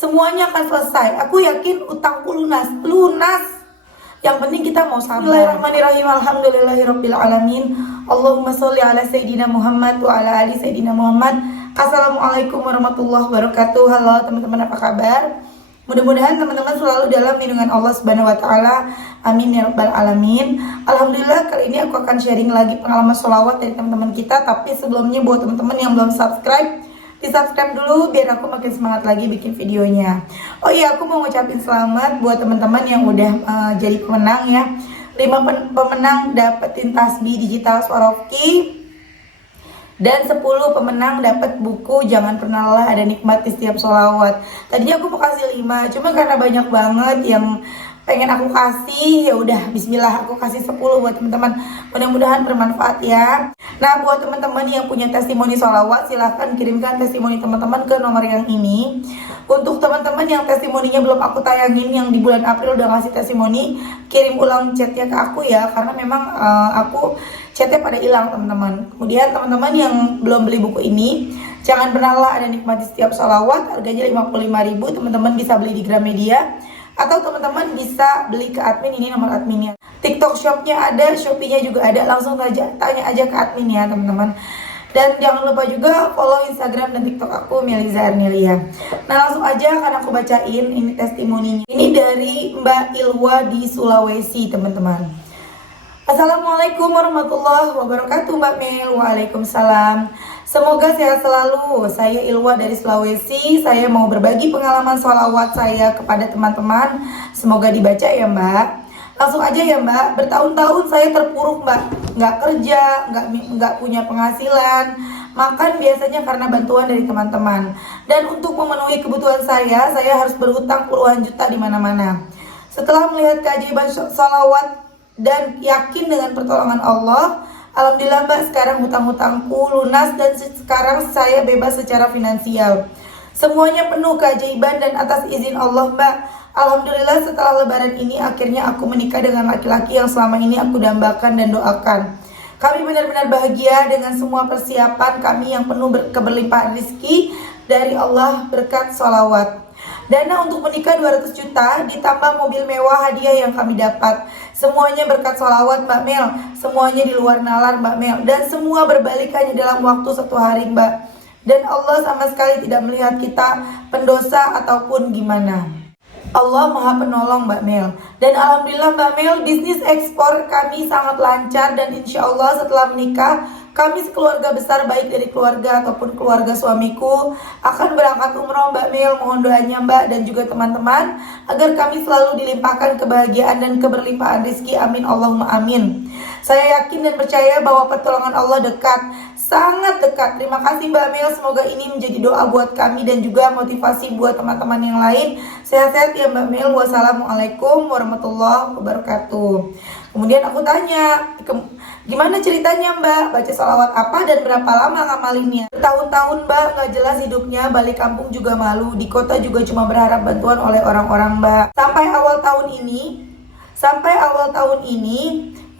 semuanya akan selesai. Aku yakin utangku lunas. Yang penting kita mau sabar. Bismillahirrahmanirrahim. Alhamdulillahirabbil alamin. Allahumma sholli ala sayidina Muhammad wa ala ali sayidina Muhammad. Assalamualaikum warahmatullahi wabarakatuh. Halo teman-teman, apa kabar? Mudah-mudahan teman-teman selalu dalam lindungan Allah Subhanahu wa taala. Amin ya rabbal alamin. Alhamdulillah, kali ini aku akan sharing lagi pengalaman sholawat dari teman-teman kita. Tapi sebelumnya buat teman-teman yang belum subscribe, di-subscribe dulu biar aku makin semangat lagi bikin videonya. Oh iya, aku mau ngucapin selamat buat teman-teman yang udah jadi pemenang ya. 5 pemenang dapetin tasbih digital Swarovski. Dan 10 pemenang dapat buku Jangan Pernah Lelah Ada Nikmat di Setiap Sholawat. Tadinya aku mau kasih 5, cuma karena banyak banget yang pengen aku kasih, ya udah bismillah aku kasih 10 buat teman-teman. Mudah-mudahan bermanfaat ya. Nah, buat teman-teman yang punya testimoni sholawat, silahkan kirimkan testimoni teman-teman ke nomor yang ini. Untuk teman-teman yang testimoninya belum aku tayangin, yang di bulan April udah ngasih testimoni, kirim ulang chatnya ke aku ya, karena memang aku chatnya pada hilang teman-teman. Kemudian teman-teman yang belum beli buku ini, Jangan Pernah Lelah Ada Nikmat di Setiap Sholawat, harganya 55.000. Teman-teman bisa beli di Gramedia, atau teman-teman bisa beli ke admin, ini nomor adminnya. TikTok shopnya ada, Shopee-nya juga ada, langsung aja tanya aja ke admin ya teman-teman. Dan jangan lupa juga follow Instagram dan TikTok aku, Meliza Arnelia. Nah, langsung aja akan aku bacain ini testimoninya. Ini dari Mbak Ilwa di Sulawesi teman-teman. Assalamualaikum warahmatullahi wabarakatuh Mbak Mel. Waalaikumsalam. Semoga sehat selalu. Saya Ilwa dari Sulawesi. Saya mau berbagi pengalaman sholawat saya kepada teman-teman. Semoga dibaca ya Mbak. Langsung aja ya Mbak. Bertahun-tahun saya terpuruk Mbak. Nggak kerja, nggak punya penghasilan. Makan biasanya karena bantuan dari teman-teman. Dan untuk memenuhi kebutuhan saya harus berhutang puluhan juta di mana-mana. Setelah melihat keajaiban sholawat dan yakin dengan pertolongan Allah, alhamdulillah Mbak, sekarang hutang-hutangku lunas dan sekarang saya bebas secara finansial. Semuanya penuh keajaiban dan atas izin Allah Mbak. Alhamdulillah, setelah lebaran ini akhirnya aku menikah dengan laki-laki yang selama ini aku dambakan dan doakan. Kami benar-benar bahagia dengan semua persiapan kami yang penuh keberlimpahan rezeki dari Allah berkat sholawat. Dana untuk menikah 200 juta ditambah mobil mewah hadiah yang kami dapat. Semuanya berkat sholawat Mbak Mel. Semuanya di luar nalar Mbak Mel. Dan semua berbalik hanya dalam waktu 1 hari Mbak. Dan Allah sama sekali tidak melihat kita pendosa ataupun gimana. Allah Maha Penolong Mbak Mel. Dan alhamdulillah Mbak Mel, bisnis ekspor kami sangat lancar. Dan insya Allah setelah menikah, kami sekeluarga besar, baik dari keluarga ataupun keluarga suamiku, akan berangkat umroh Mbak Mel. Mohon doanya Mbak dan juga teman-teman agar kami selalu dilimpahkan kebahagiaan dan keberlimpahan rezeki. Amin Allahumma amin. Saya yakin dan percaya bahwa pertolongan Allah dekat, sangat dekat. Terima kasih Mbak Mel. Semoga ini menjadi doa buat kami dan juga motivasi buat teman-teman yang lain. Sehat-sehat ya Mbak Mel. Wassalamualaikum warahmatullahi wabarakatuh. Kemudian aku tanya, gimana ceritanya Mbak? Baca sholawat apa dan berapa lama ngamalinnya? Tahun-tahun Mbak, nggak jelas hidupnya. Balik kampung juga malu. Di kota juga cuma berharap bantuan oleh orang-orang Mbak. Sampai awal tahun ini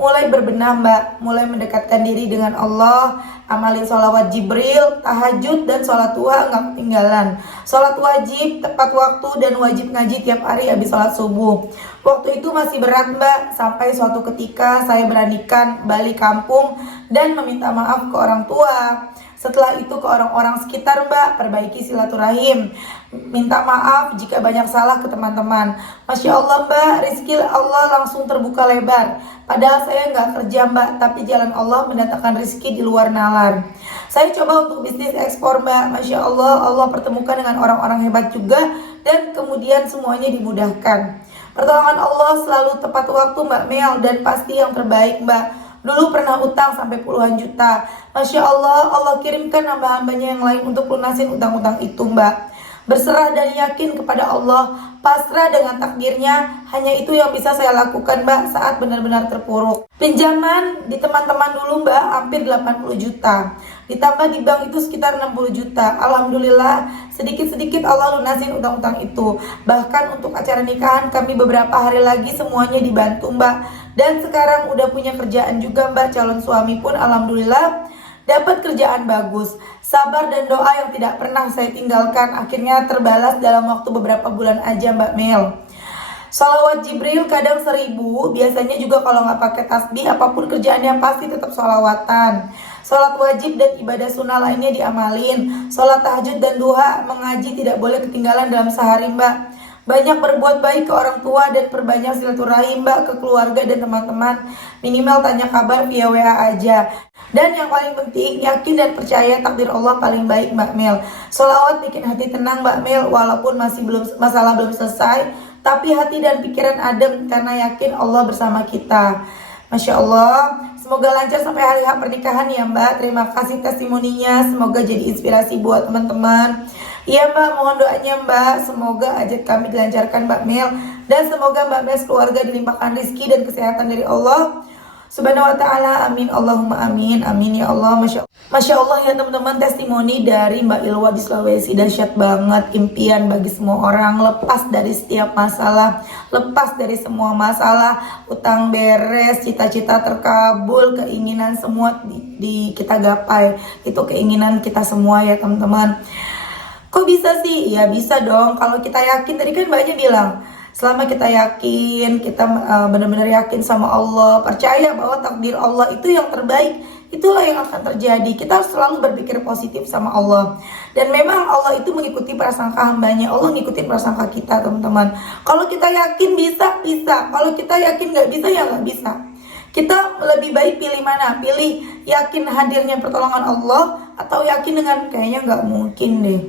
mulai berbenah Mbak, mulai mendekatkan diri dengan Allah, amalin sholawat Jibril, tahajud, dan sholat duha nggak ketinggalan. Sholat wajib tepat waktu dan wajib ngaji tiap hari habis sholat subuh. Waktu itu masih berat Mbak, sampai suatu ketika saya beranikan balik kampung dan meminta maaf ke orang tua. Setelah itu ke orang-orang sekitar Mbak, perbaiki silaturahim, minta maaf jika banyak salah ke teman-teman. Masya Allah Mbak, rezeki Allah langsung terbuka lebar. Padahal saya nggak kerja Mbak, tapi jalan Allah mendatangkan rezeki di luar nalar. Saya coba untuk bisnis ekspor Mbak, Masya Allah, Allah pertemukan dengan orang-orang hebat juga, dan kemudian semuanya dimudahkan. Pertolongan Allah selalu tepat waktu Mbak Mel, dan pasti yang terbaik Mbak. Dulu pernah utang sampai puluhan juta. Masya Allah, Allah kirimkan hamba-hambanya yang lain untuk lunasin utang-utang itu Mbak. Berserah dan yakin kepada Allah, pasrah dengan takdirnya, hanya itu yang bisa saya lakukan Mbak saat benar-benar terpuruk. Pinjaman di teman-teman dulu Mbak hampir 80 juta. Ditambah di bank itu sekitar 60 juta. Alhamdulillah, sedikit-sedikit Allah lunasin utang-utang itu. Bahkan untuk acara nikahan kami beberapa hari lagi semuanya dibantu Mbak. Dan sekarang udah punya kerjaan juga Mbak, calon suami pun alhamdulillah dapat kerjaan bagus. Sabar dan doa yang tidak pernah saya tinggalkan akhirnya terbalas dalam waktu beberapa bulan aja Mbak Mel. Sholawat Jibril kadang 1000, biasanya juga kalau nggak pakai tasbih apapun kerjaannya pasti tetap sholawatan. Sholat wajib dan ibadah sunnah lainnya diamalin. Sholat tahajud dan duha, mengaji tidak boleh ketinggalan dalam sehari Mbak. Banyak berbuat baik ke orang tua dan perbanyak silaturahim Mbak ke keluarga dan teman-teman. Minimal tanya kabar via WA aja. Dan yang paling penting, yakin dan percaya takdir Allah paling baik Mbak Mel. Sholawat bikin hati tenang Mbak Mel, walaupun masalah belum selesai, tapi hati dan pikiran adem karena yakin Allah bersama kita. Masya Allah, semoga lancar sampai hari H pernikahan ya Mbak. Terima kasih testimoninya, semoga jadi inspirasi buat teman-teman. Iya Mbak, mohon doanya Mbak, semoga hajat kami dilancarkan Mbak Mel, dan semoga Mbak Mel keluarga dilimpahkan rezeki dan kesehatan dari Allah Subhanahu wa ta'ala, amin, Allahumma amin, amin ya Allah. Masya Allah ya teman-teman, testimoni dari Mbak Ilwa di Sulawesi dahsyat banget. Impian bagi semua orang, lepas dari setiap masalah, lepas dari semua masalah, utang beres, cita-cita terkabul, keinginan semua di kita gapai. Itu keinginan kita semua ya teman-teman. Kok bisa sih? Ya bisa dong, kalau kita yakin. Tadi kan Mbaknya bilang, selama kita yakin, kita benar-benar yakin sama Allah, percaya bahwa takdir Allah itu yang terbaik, itulah yang akan terjadi. Kita harus selalu berpikir positif sama Allah. Dan memang Allah itu mengikuti prasangka hambanya. Allah mengikuti prasangka kita teman-teman. Kalau kita yakin bisa, bisa. Kalau kita yakin nggak bisa, ya nggak bisa. Kita lebih baik pilih mana? Pilih yakin hadirnya pertolongan Allah, atau yakin dengan kayaknya nggak mungkin deh.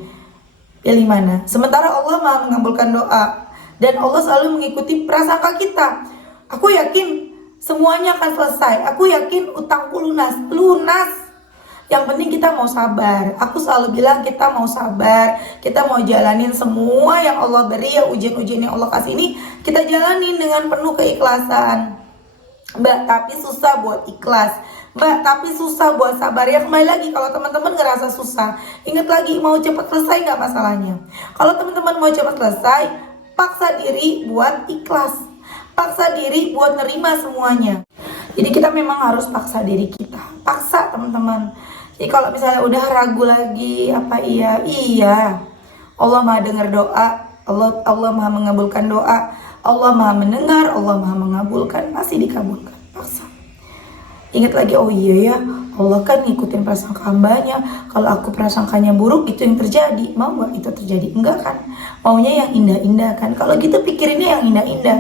Pilih mana? Sementara Allah Maha mengabulkan doa, dan Allah selalu mengikuti prasangka kita. Aku yakin semuanya akan selesai. Aku yakin utangku lunas. Yang penting kita mau sabar. Aku selalu bilang kita mau sabar. Kita mau jalanin semua yang Allah beri, ya ujian-ujian yang Allah kasih ini kita jalanin dengan penuh keikhlasan. Mbak, tapi susah buat ikhlas. Mbak, tapi susah buat sabar. Ya kembali lagi, kalau teman-teman ngerasa susah, ingat lagi, mau cepat selesai nggak masalahnya. Kalau teman-teman mau cepat selesai, paksa diri buat ikhlas, paksa diri buat nerima semuanya. Jadi kita memang harus paksa diri kita, paksa teman-teman. Jadi kalau misalnya udah ragu lagi, apa iya Allah Maha dengar doa, Allah Maha mengabulkan doa, Allah Maha mendengar, Allah Maha mengabulkan, pasti dikabulkan. Paksa. Ingat lagi, oh iya ya, Allah kan ngikutin prasangka hambanya. Kalau aku prasangkanya buruk, itu yang terjadi. Mau gak itu terjadi? Enggak kan? Maunya yang indah-indah kan? Kalau gitu pikirinnya yang indah-indah.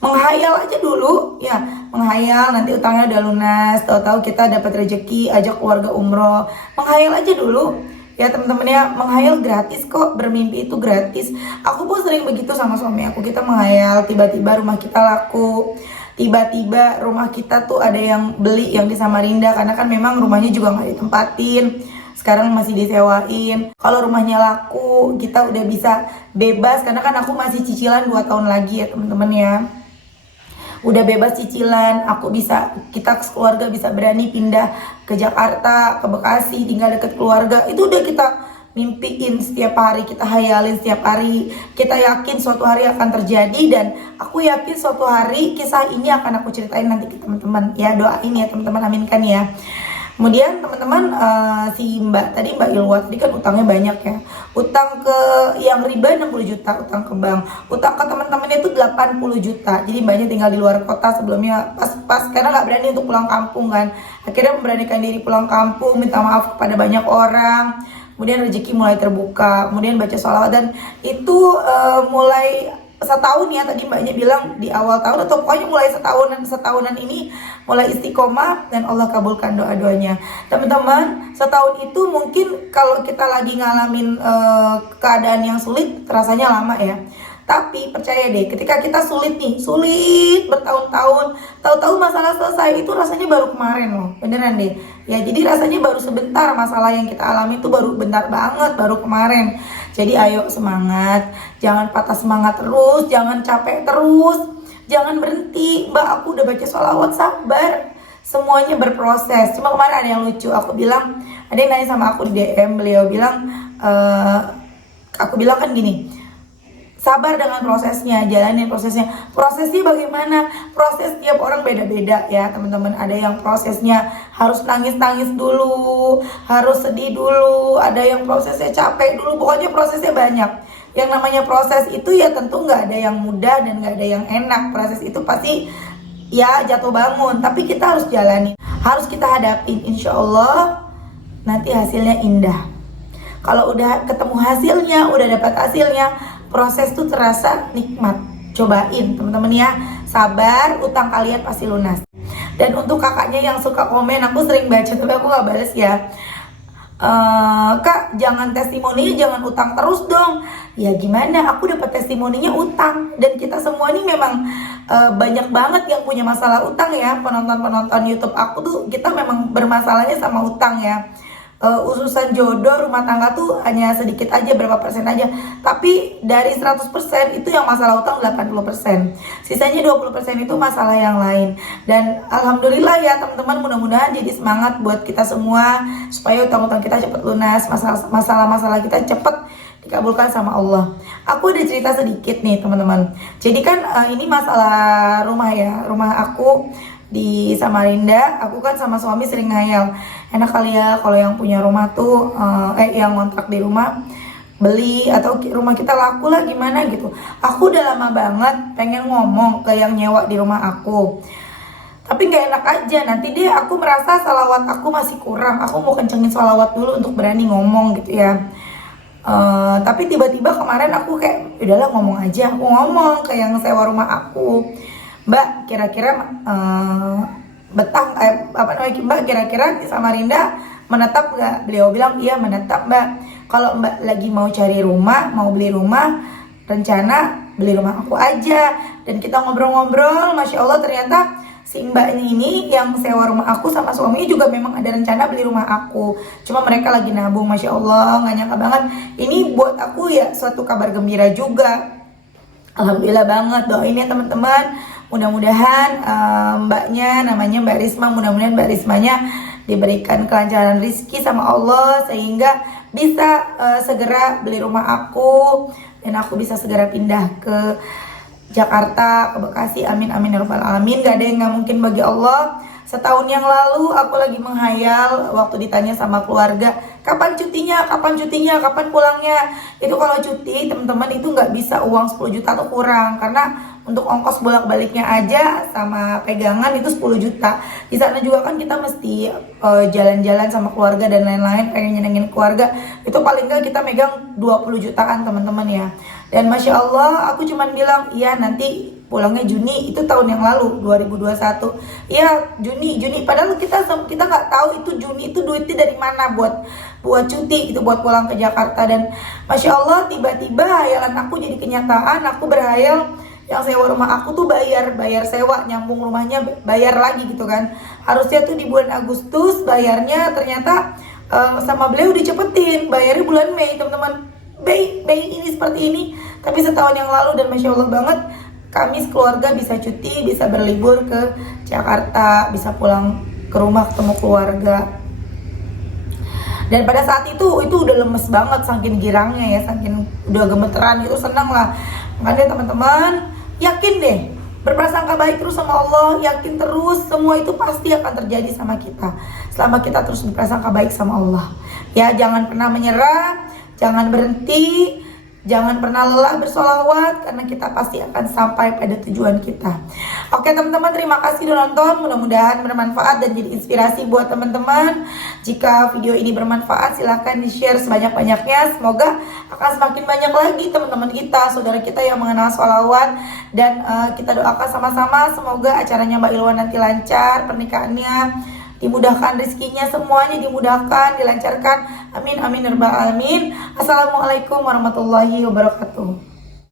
Menghayal aja dulu, ya. Menghayal nanti utangnya udah lunas, tahu-tahu kita dapat rezeki, ajak keluarga umroh. Menghayal aja dulu. Ya teman-teman ya, menghayal gratis kok, bermimpi itu gratis. Aku pun sering begitu sama suami aku. Kita menghayal, tiba-tiba rumah kita laku. Tiba-tiba rumah kita tuh ada yang beli yang di Samarinda, karena kan memang rumahnya juga nggak ditempatin, sekarang masih disewain. Kalau rumahnya laku, kita udah bisa bebas, karena kan aku masih cicilan 2 tahun lagi ya teman-teman ya. Udah bebas cicilan, kita keluarga bisa berani pindah ke Jakarta, ke Bekasi, tinggal deket keluarga. Itu udah kita mimpiin setiap hari, kita hayalin setiap hari. Kita yakin suatu hari akan terjadi, dan aku yakin suatu hari kisah ini akan aku ceritain nanti ke teman-teman. Ya doain ya teman-teman, aminkan ya. Kemudian teman-teman, si Mbak Ilwa tadi kan utangnya banyak ya. Utang ke yang riba 60 juta, utang ke bank. Utang ke teman-temannya itu 80 juta. Jadi Mbaknya tinggal di luar kota sebelumnya, pas karena nggak berani untuk pulang kampung kan. Akhirnya memberanikan diri pulang kampung, minta maaf kepada banyak orang. Kemudian rezeki mulai terbuka, kemudian baca sholawat, dan itu mulai setahun ya, tadi Mbaknya bilang di awal tahun, atau pokoknya mulai setahunan ini mulai istiqomah, dan Allah kabulkan doa-doanya. Teman-teman, setahun itu mungkin kalau kita lagi ngalamin keadaan yang sulit, rasanya lama ya. Tapi percaya deh, ketika kita sulit bertahun-tahun, tahu-tahu masalah selesai, itu rasanya baru kemarin loh, beneran deh. Ya, jadi rasanya baru sebentar, masalah yang kita alami itu baru bentar banget, baru kemarin. Jadi ayo semangat, jangan patah semangat terus, jangan capek terus, jangan berhenti. Mbak, aku udah baca sholawat, sabar. Semuanya berproses. Cuma kemarin ada yang lucu, aku bilang, ada yang nanya sama aku di DM, beliau bilang, aku bilang kan gini, sabar dengan prosesnya, jalanin prosesnya. Prosesnya bagaimana? Proses tiap orang beda-beda ya teman-teman. Ada yang prosesnya harus nangis-nangis dulu, harus sedih dulu, ada yang prosesnya capek dulu, pokoknya prosesnya banyak. Yang namanya proses itu ya tentu nggak ada yang mudah dan nggak ada yang enak. Proses itu pasti ya jatuh bangun, tapi kita harus jalani, harus kita hadapin. Insya Allah nanti hasilnya indah. Kalau udah ketemu hasilnya, udah dapat hasilnya, proses tuh terasa nikmat. Cobain teman-teman ya, sabar, utang kalian pasti lunas. Dan untuk kakaknya yang suka komen, aku sering baca tapi aku gak bales ya, Kak jangan testimoninya jangan utang terus dong. Ya gimana, aku dapat testimoninya utang. Dan kita semua ini memang banyak banget yang punya masalah utang ya. Penonton-penonton YouTube aku tuh kita memang bermasalahnya sama utang ya. Urusan jodoh, rumah tangga tuh hanya sedikit aja, berapa persen aja. Tapi dari 100% itu yang masalah utang 80%. Sisanya 20% itu masalah yang lain. Dan alhamdulillah ya teman-teman, mudah-mudahan jadi semangat buat kita semua supaya utang-utang kita cepat lunas, masalah-masalah kita cepat dikabulkan sama Allah. Aku ada cerita sedikit nih teman-teman. Jadi kan ini masalah rumah ya, rumah aku di Samarinda. Aku kan sama suami sering ngayal, enak kali ya kalau yang punya rumah tuh yang ngontrak di rumah beli, atau rumah kita laku lah gimana gitu. Aku udah lama banget pengen ngomong ke yang nyewa di rumah aku, tapi nggak enak aja. Nanti deh aku merasa salawat aku masih kurang, aku mau kencengin salawat dulu untuk berani ngomong gitu ya. Tapi tiba-tiba kemarin aku kayak udahlah ngomong aja. Aku ngomong ke yang sewa rumah aku, Mbak, kira-kira betah Mbak kira-kira di Samarinda menetap nggak? Beliau bilang iya menetap Mbak. Kalau Mbak lagi mau cari rumah, mau beli rumah, rencana beli rumah aku aja. Dan kita ngobrol-ngobrol, Masya Allah ternyata si Mbak ini yang sewa rumah aku sama suami juga memang ada rencana beli rumah aku. Cuma mereka lagi nabung, Masya Allah, nggak nyangka banget. Ini buat aku ya suatu kabar gembira juga. Alhamdulillah banget, doain ya teman-teman. Mudah-mudahan mbaknya namanya Mbak Risma, mudah-mudahan Mbak Rismanya diberikan kelancaran rezeki sama Allah sehingga bisa segera beli rumah aku dan aku bisa segera pindah ke Jakarta, ke Bekasi. Amin amin ya rabbal alamin. Gak ada yang gak mungkin bagi Allah. Setahun yang lalu aku lagi menghayal waktu ditanya sama keluarga, kapan cutinya, kapan pulangnya. Itu kalau cuti teman-teman itu nggak bisa uang 10 juta tuh kurang, karena untuk ongkos bolak-baliknya aja sama pegangan itu 10 juta. Di sana juga kan kita mesti jalan-jalan sama keluarga dan lain-lain, pengen nyenengin keluarga. Itu paling nggak kita megang 20 jutaan teman-teman ya. Dan Masya Allah aku cuman bilang, iya nanti pulangnya Juni. Itu tahun yang lalu 2021. Iya Juni. Padahal kita nggak tahu itu Juni itu duitnya dari mana buat cuti gitu, buat pulang ke Jakarta. Dan Masya Allah tiba-tiba hayalan aku jadi kenyataan. Aku berhayal yang sewa rumah aku tuh bayar sewa, nyambung rumahnya bayar lagi gitu kan. Harusnya tuh di bulan Agustus bayarnya, ternyata sama beliau dicepetin bayarnya bulan Mei teman-teman. Mei ini seperti ini. Tapi setahun yang lalu dan Masya Allah banget, kami sekeluarga bisa cuti, bisa berlibur ke Jakarta, bisa pulang ke rumah ketemu keluarga. Dan pada saat itu udah lemes banget, saking girangnya ya, saking udah gemeteran itu, senang lah. Makanya teman-teman yakin deh, berprasangka baik terus sama Allah, yakin terus semua itu pasti akan terjadi sama kita selama kita terus berprasangka baik sama Allah. Ya jangan pernah menyerah, jangan berhenti, jangan pernah lelah bersolawat, karena kita pasti akan sampai pada tujuan kita. Oke teman-teman, terima kasih udah nonton. Mudah-mudahan bermanfaat dan jadi inspirasi buat teman-teman. Jika video ini bermanfaat, silahkan di-share sebanyak-banyaknya. Semoga akan semakin banyak lagi teman-teman kita, saudara kita yang mengenal sholawat. Dan kita doakan sama-sama semoga acaranya Mbak Ilwan nanti lancar, pernikahannya dimudahkan, rezekinya semuanya dimudahkan, dilancarkan. Amin amin ya rabbal alamin. Assalamualaikum warahmatullahi wabarakatuh.